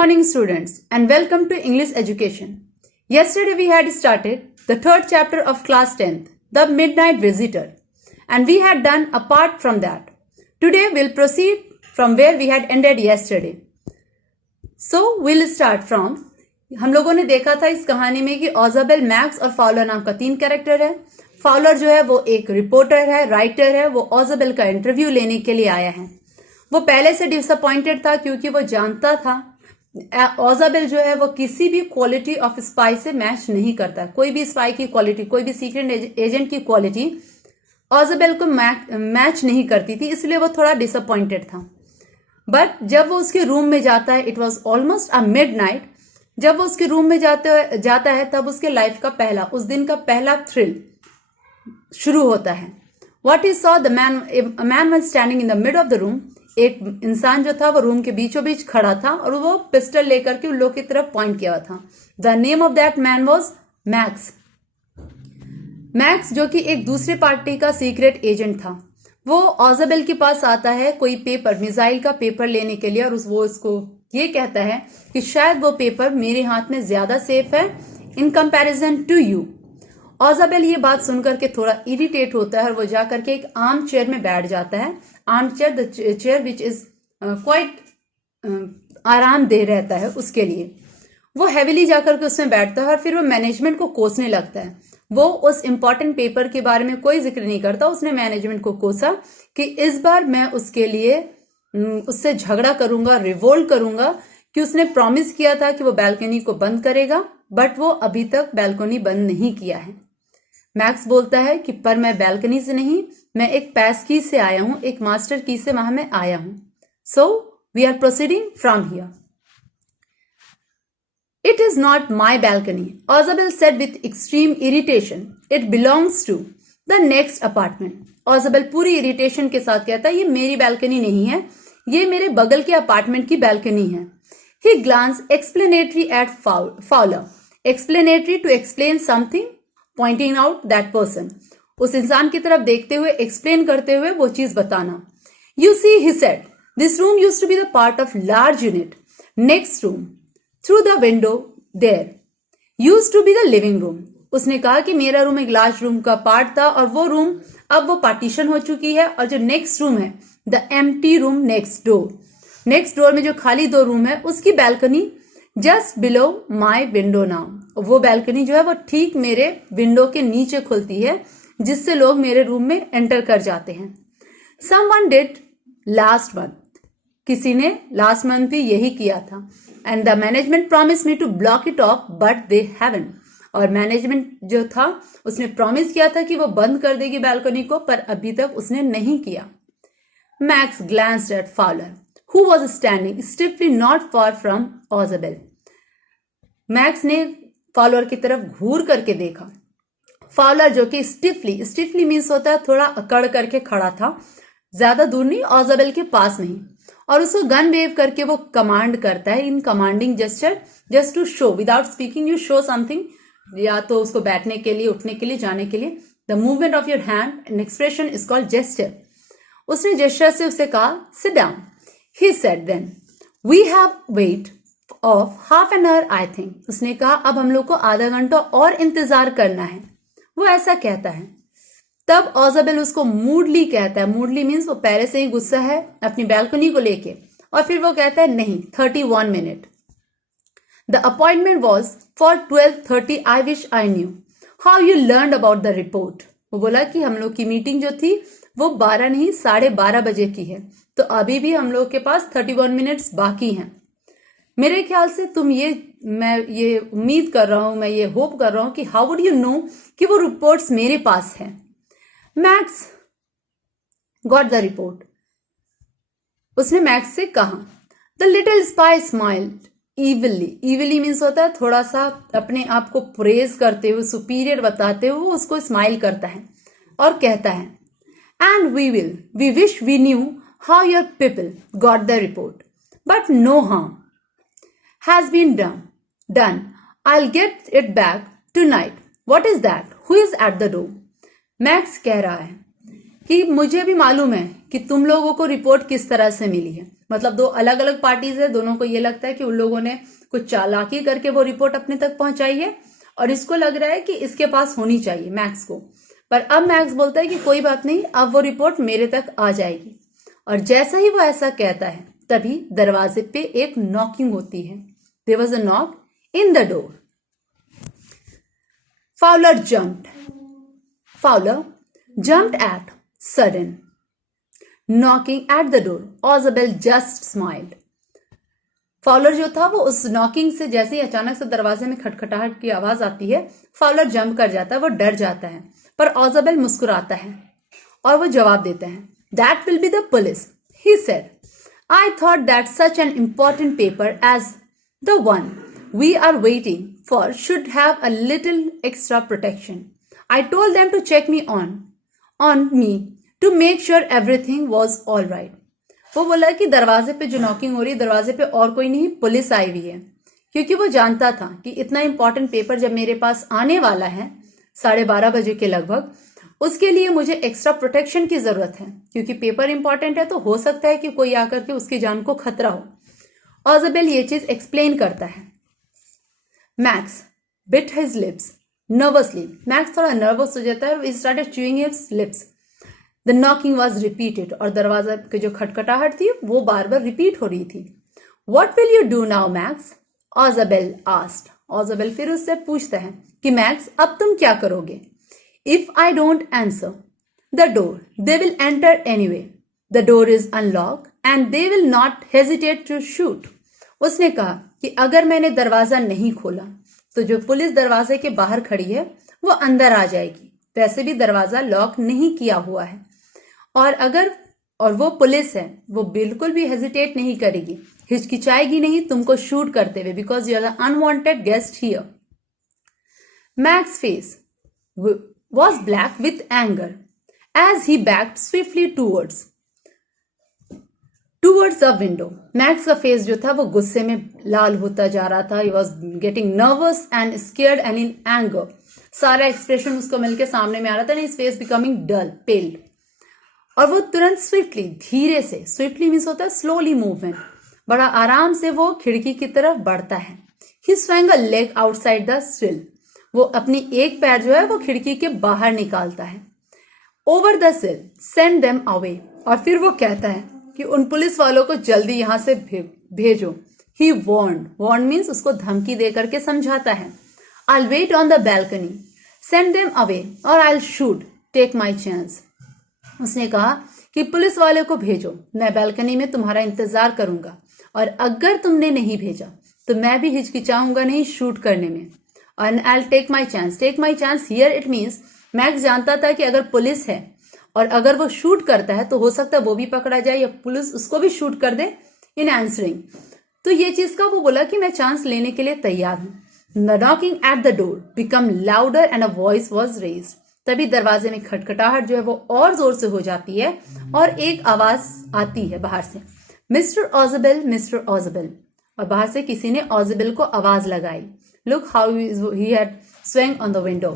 morning, students, and welcome to English Education. Yesterday, we had started the third chapter of class 10th, The Midnight Visitor, and we had done a part from that. Today, we'll proceed from where we had ended yesterday. So, we'll start from हम लोगों ने देखा था इस कहानी में कि ऑजाबेल, max और फाउलर नाम का 3 कैरेक्टर है. फाउलर जो है वो एक रिपोर्टर है, राइटर है. वो ऑजाबेल का इंटरव्यू लेने के लिए आया है. वो पहले से डिसअपॉइंटेड था क्योंकि वो जानता था ऑजाबेल जो है वो किसी भी क्वालिटी ऑफ स्पाई से मैच नहीं करता. कोई भी स्पाई की क्वालिटी, कोई भी सीक्रेट एजेंट की क्वालिटी ऑजाबेल को मैच नहीं करती थी, इसलिए वो थोड़ा डिसअपॉइंटेड था. बट जब वो उसके रूम में जाता है, it was almost a midnight. जब वो उसके रूम में जाता है तब उसके लाइफ का उस दिन का पहला थ्रिल शुरू होता है. What he saw the man was standing in the mid of the room. एक इंसान जो था वो रूम के बीचों बीच खड़ा था और वो पिस्टल लेकर के उन लोग की तरफ पॉइंट किया हुआ था. The name of that man was max. Max जो कि एक दूसरे पार्टी का सीक्रेट एजेंट था. वो ऑजाबेल के पास आता है कोई पेपर, मिसाइल का पेपर लेने के लिए, और वो उसको ये कहता है कि शायद वो पेपर मेरे हाथ में ज्यादा सेफ है इन कंपैरिजन टू यू. ऑजाबेल ये बात सुनकर के थोड़ा इरिटेट होता है और वो जाकर के एक आर्म चेयर में बैठ जाता है. Arm chair, the chair which is quite आरामदेह रहता है उसके लिए. वो हैवीली जाकर के उसमें बैठता है और फिर वो मैनेजमेंट को कोसने लगता है. वो उस इंपॉर्टेंट पेपर के बारे में कोई जिक्र नहीं करता. उसने मैनेजमेंट को कोसा कि इस बार मैं उसके लिए उससे झगड़ा करूंगा, रिवोल्ट करूंगा, कि उसने प्रॉमिस किया था कि वो बालकनी को बंद करेगा, बट वो अभी तक बालकनी बंद नहीं किया है. मैक्स बोलता है कि पर मैं बालकनी से नहीं, मैं एक पास की से आया हूं, एक मास्टर की से वहां मैं आया हूं. So we are proceeding from here. It is not my balcony, Ozabel said with extreme irritation. It belongs to the next apartment. Ozabel पूरी इरिटेशन के साथ कहता है ये मेरी बालकनी नहीं है, ये मेरे बगल के अपार्टमेंट की बालकनी है. He glanced explanatory at Fowler. Explanatory to explain something, pointing out that person. उस इंसान की तरफ देखते हुए, एक्सप्लेन करते हुए वो चीज बताना. You see, he said, this room used to be the part of large unit. Next room, through the window there, used to be the living room. उसने कहा कि मेरा रूम एक लार्ज रूम का पार्ट था और वो रूम अब वो पार्टीशन हो चुकी है, और जो नेक्स्ट रूम है, the empty room next door में जो खाली 2 रूम है उसकी बालकनी जस्ट बिलो माई विंडो नाउ. वो बालकनी जो है वो ठीक मेरे विंडो के नीचे खुलती है, जिससे लोग मेरे रूम में एंटर कर जाते हैं. Someone did last month. किसी ने लास्ट मंथ भी यही किया था. And the management promise me to block it off but they haven't. और मैनेजमेंट जो था उसने प्रॉमिस किया था कि वो बंद कर देगी बालकनी को, पर अभी तक उसने नहीं किया. Max glanced at Fowler who was standing stiffly not far from Ozabel. Max ने फाउलर की तरफ घूर करके देखा. फाउलर जो कि स्टिफली मीन्स होता है थोड़ा अकड़ करके खड़ा था, ज्यादा दूर नहीं, ऑजाबेल के पास नहीं, और उसको गन वेव करके वो कमांड करता है. In commanding gesture, just to show, without speaking you show something, या तो उसको बैठने के लिए, उठने के लिए, जाने के लिए. The movement of your hand and expression is called gesture. उसने जेस्चर से उसे कहा sit down. He said then we have wait of half an hour I think. उसने कहा अब हम लोग को आधा घंटा और इंतजार करना है. वो ऐसा कहता है. तब ऑजाबेल उसको मूडली कहता है. मूडली मीन्स वो पहले से ही गुस्सा है अपनी बालकनी को लेके, और फिर वो कहता है नहीं, 31 minute. The appointment was for 12:30. I wish I knew how you learn about the report. वो बोला कि हम लोग की मीटिंग जो थी वो 12 नहीं 12:30 बजे की है, तो अभी भी हम लोग के पास 31 मिनट्स बाकी हैं. मेरे ख्याल से मैं ये उम्मीद कर रहा हूं, मैं ये होप कर रहा हूं कि हाउ वुड यू नो कि वो रिपोर्ट्स मेरे पास है. Max got the report. उसने मैक्स से कहा. The little spy smiled evilly means होता है थोड़ा सा अपने आप को प्रेज करते हुए, सुपीरियर बताते हुए वो उसको स्माइल करता है और कहता है and we wish we knew how your people got the report but no harm has been done. I will get it back tonight. What is that? Who is at the door? Max कह रहा है कि मुझे भी मालूम है कि तुम लोगों को रिपोर्ट किस तरह से मिली है। मतलब दो अलग अलग पार्टीज है, दोनों को ये लगता है कि उन लोगों ने कुछ चालाकी करके वो रिपोर्ट अपने तक पहुंचाई है और इसको लग रहा है कि इसके पास होनी चाहिए मैक्स को। पर अब मैक्स बोलता है कि कोई बात नहीं, अब वो रिपोर्ट मेरे तक आ जाएगी। और जैसा ही वो ऐसा कहता है तभी दरवाजे पे एक नॉकिंग होती है। There was a knock in the door. Fowler jumped at sudden knocking at the door. Isabel just smiled. Fowler जो था वो उस नॉकिंग से जैसे ही अचानक से दरवाजे में खटखटाहट की आवाज आती है, फाउलर जंप कर जाता है, वो डर जाता है। पर ऑजाबेल मुस्कुराता है और वो जवाब देता है, That will be the police, he said. I thought that such an important paper as the one we are waiting for should have a little extra protection. I told them to check me on me to make sure everything was all right. वो बोला कि दरवाजे पे जो knocking हो रही है, दरवाजे पे और कोई नहीं, पुलिस आई हुई है। क्योंकि वो जानता था कि इतना इंपॉर्टेंट पेपर जब मेरे पास आने वाला है 12:30 बजे के लगभग, उसके लिए मुझे एक्स्ट्रा प्रोटेक्शन की जरूरत है। क्योंकि पेपर इंपॉर्टेंट है तो हो सकता है कि कोई आकर के उसकी जान को खतरा हो। ऑजाबेल ये चीज एक्सप्लेन करता है। Max bit his lips nervously. Max थोड़ा नर्वस हो जाता है। He started chewing his lips. The knocking was repeated. और दरवाजा की जो खटखटाहट थी वो बार बार रिपीट हो रही थी। What will you do now, Max? Isabel asked. Isabel फिर उससे पूछता है कि मैक्स अब तुम क्या करोगे? If I don't answer the door, they will enter anyway. The door is unlocked and they will not hesitate to shoot. उसने कहा कि अगर मैंने दरवाजा नहीं खोला तो जो पुलिस दरवाजे के बाहर खड़ी है वो अंदर आ जाएगी। वैसे भी दरवाजा लॉक नहीं किया हुआ है और वो पुलिस है, वो बिल्कुल भी हेजिटेट नहीं करेगी, हिचकिचाएगी नहीं तुमको शूट करते हुए, because you are the unwanted guest here. Max face was black with anger as he backed swiftly towards the window. Max का फेस जो था वो गुस्से में लाल होता जा रहा था। He was getting nervous and scared and in anger. सारा एक्सप्रेशन उसको मिलके सामने में आ रहा था। हिज फेस बिकमिंग डल पेल्ड। और वो तुरंत स्विफ्टली, धीरे से, स्विफ्टली मीन्स होता है स्लोली मूवमेंट, बड़ा आराम से वो खिड़की की तरफ बढ़ता है। He swung a leg outside the sill. वो अपनी एक पैर जो है वो खिड़की के बाहर निकालता है। ओवर द सिल सेंड देम अवे। और फिर वो कहता है कि उन पुलिस वालों को जल्दी यहां से भेजो। ही वॉर्न मीन्स उसको धमकी दे करके समझाता है। I'll wait on the balcony, send them away or I'll shoot, take my chance. उसने कहा कि पुलिस वाले को भेजो, मैं बालकनी में तुम्हारा इंतजार करूंगा और अगर तुमने नहीं भेजा तो मैं भी हिचकिचाऊंगा नहीं शूट करने में। And I'll take my chance. Take my chance here it means max जानता था कि अगर पुलिस है और अगर वो शूट करता है तो हो सकता है वो भी पकड़ा जाए या पुलिस उसको भी शूट कर दे इन आंसरिंग। तो ये चीज का वो बोला कि मैं चांस लेने के लिए तैयार हूं। The knocking at the door became louder and a voice was raised. तभी दरवाजे में खटखटाहट जो है वो और जोर से हो जाती है और एक आवाज आती है बाहर से, मिस्टर ऑजाबेल, मिस्टर ऑजाबेल। और बाहर से किसी ने ऑजाबेल को आवाज लगाई। Look how he had swung on the window.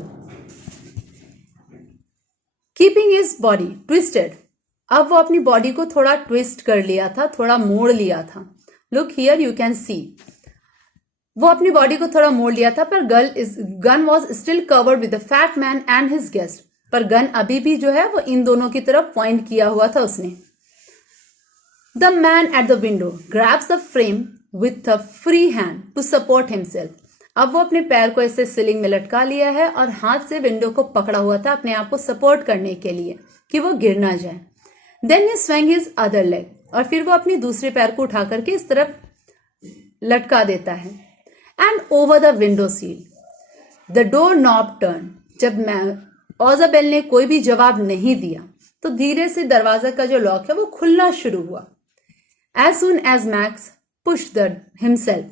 Keeping his body twisted. अब वो अपनी बॉडी को थोड़ा ट्विस्ट कर लिया था, थोड़ा मोड़ लिया था। Look here you can see. वो अपनी बॉडी को थोड़ा मोड़ लिया था पर gun was still covered with the fat man and his guest. पर गन अभी भी जो है वो इन दोनों की तरफ पॉइंट किया हुआ था उसने। The man at the window grabs the frame with a free hand to support himself. अब वो अपने पैर को ऐसे सीलिंग में लटका लिया है और हाथ से विंडो को पकड़ा हुआ था अपने आप को सपोर्ट करने के लिए कि वो गिर ना जाए। Then he swang his other leg. और फिर वो अपनी दूसरे पैर को उठा करके इस तरफ लटका देता है। And over the window sill the door knob turn. जब ऑजाबेल ने कोई भी जवाब नहीं दिया तो धीरे से दरवाजा का जो लॉक है वो खुलना शुरू हुआ। As soon as Max pushed himself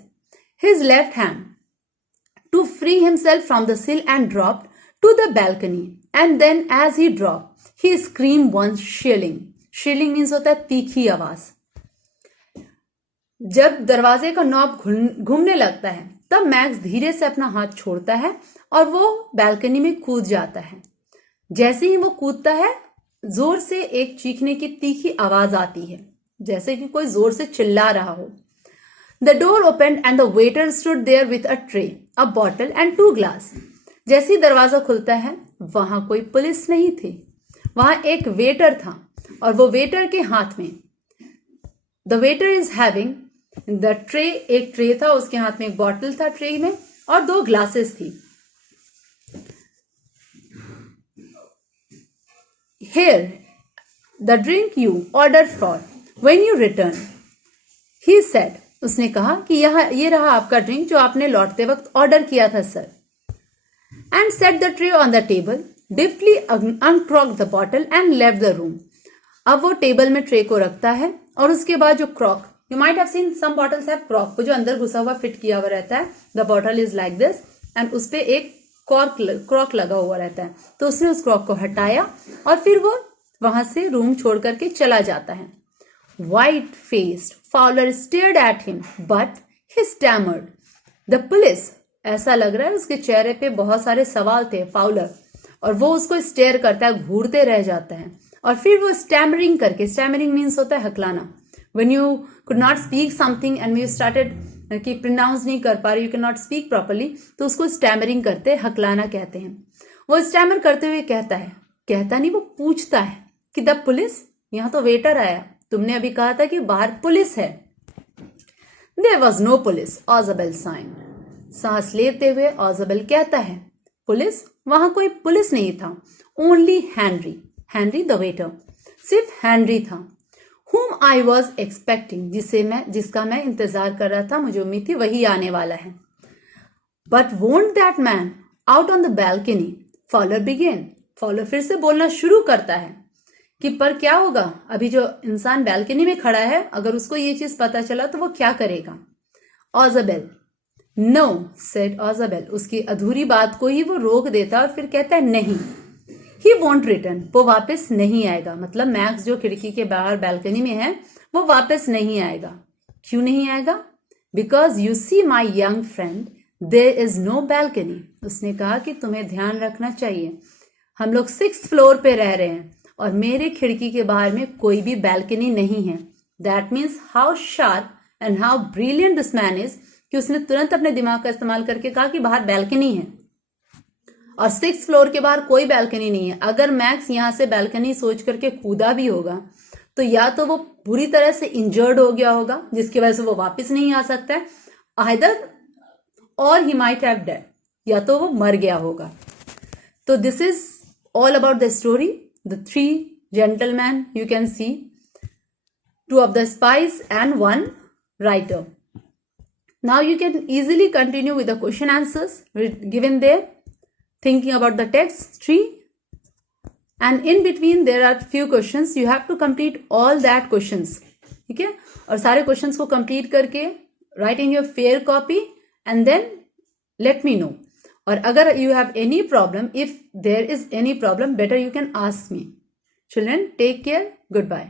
his left hand to free himself from the sill and dropped to the balcony. And then as he dropped, he screamed once shrilling. Shrilling means होता है तीखी आवाज। जब दरवाजे का knob घूमने लगता है तब मैक्स धीरे से अपना हाथ छोड़ता है और वो बालकनी में कूद जाता है। जैसे ही वो कूदता है जोर से एक चीखने की तीखी आवाज आती है, जैसे कि कोई जोर से चिल्ला रहा हो। The door open and the waiter stood there with a tray, a bottle and 2 glass. जैसे ही दरवाजा खुलता है, वहां कोई पुलिस नहीं थी, वहां एक वेटर था, और वो वेटर के हाथ में, the waiter is having the tray, एक ट्रे था, उसके हाथ में एक बॉटल था ट्रे में, और 2 ग्लासेस थी। Here, the drink you ordered for when you return, he said. उसने कहा कि ये रहा आपका ड्रिंक जो आपने लौटते वक्त ऑर्डर किया था sir. And set the tray on the table, deftly uncorked the bottle and left the room. अब वो टेबल में ट्रे को रखता है, और उसके बाद जो क्रॉक, you might have seen some bottles have क्रॉक, वो जो अंदर घुसा हुआ फिट किया हुआ रहता है, the bottle is like this, and उस पे एक क्रॉक लगा हुआ रहता है, तो उसने उस क्रॉक को हटाया और फिर वो वहां से रूम छोड़ करके चला जाता है। White faced Fowler stared at him but he stammered the police. ऐसा लग रहा है उसके चेहरे पे बहुत सारे सवाल थे, फाउलर, और वो उसको स्टेयर करता है, घूरते रह जाता है, और फिर वो स्टैमरिंग करके, स्टैमरिंग मीन्स होता है हकलाना, when you could not speak something and you started कि प्रोनाउंस नहीं कर पा रहे, you can not speak properly, तो उसको स्टैमरिंग करते, हकलाना कहते हैं। वो स्टैमर करते हुए कहता है, कहता नहीं, वो पूछता है कि द पुलिस, यहां तो वेटर आया, तुमने अभी कहा था कि बाहर पुलिस है। There was no police, Ozabel sighed. सांस लेते हुए ऑज़ाबेल कहता है, पुलिस, वहां कोई पुलिस नहीं था, only Henry, Henry the waiter, सिर्फ हेनरी था। whom I was expecting, जिसका मैं इंतजार कर रहा था, मुझे उम्मीद थी वही आने वाला है। But won't that man out on the balcony? Fowler began. Fowler फिर से बोलना शुरू करता है कि पर क्या होगा, अभी जो इंसान बैल्कनी में खड़ा है, अगर उसको ये चीज पता चला तो वो क्या करेगा। ऑज़ाबेल, नो सेड ऑज़ाबेल, उसकी अधूरी बात को ही वो रोक देता और फिर कहता है नहीं। ही वॉन्ट रिटर्न, वो वापस नहीं आएगा, मतलब मैक्स जो खिड़की के बाहर बैल्कनी में है वो वापस नहीं आएगा। क्यों नहीं आएगा? Because you see my young friend, there is no balcony. उसने कहा कि तुम्हें ध्यान रखना चाहिए, हम लोग 6th फ्लोर पे रह रहे हैं और मेरे खिड़की के बाहर में कोई भी बैल्कनी नहीं है। That means how sharp and how brilliant this man is, कि उसने तुरंत अपने दिमाग का इस्तेमाल करके कहा कि बाहर बैल्कनी है, और 6th फ्लोर के बाहर कोई बैल्कनी नहीं है। अगर मैक्स यहां से बैल्कनी सोच करके कूदा भी होगा तो या तो वो बुरी तरह से इंजर्ड हो गया होगा, जिसकी वजह से वो वापस नहीं आ सकता है, आइदर और ही माइट हैव डेड, या तो वो मर गया होगा। तो this is all about the story, the 3 gentlemen, you can see 2 of the spies and 1 writer. Now you can easily continue with the question answers given there, thinking about the text 3, and in between there are few questions, you have to complete all that questions, ठीक है, और सारे questions को complete करके write in your fair copy and then let me know. और अगर you have any problem, if there is any problem, better you can ask me. Children, take care. Goodbye.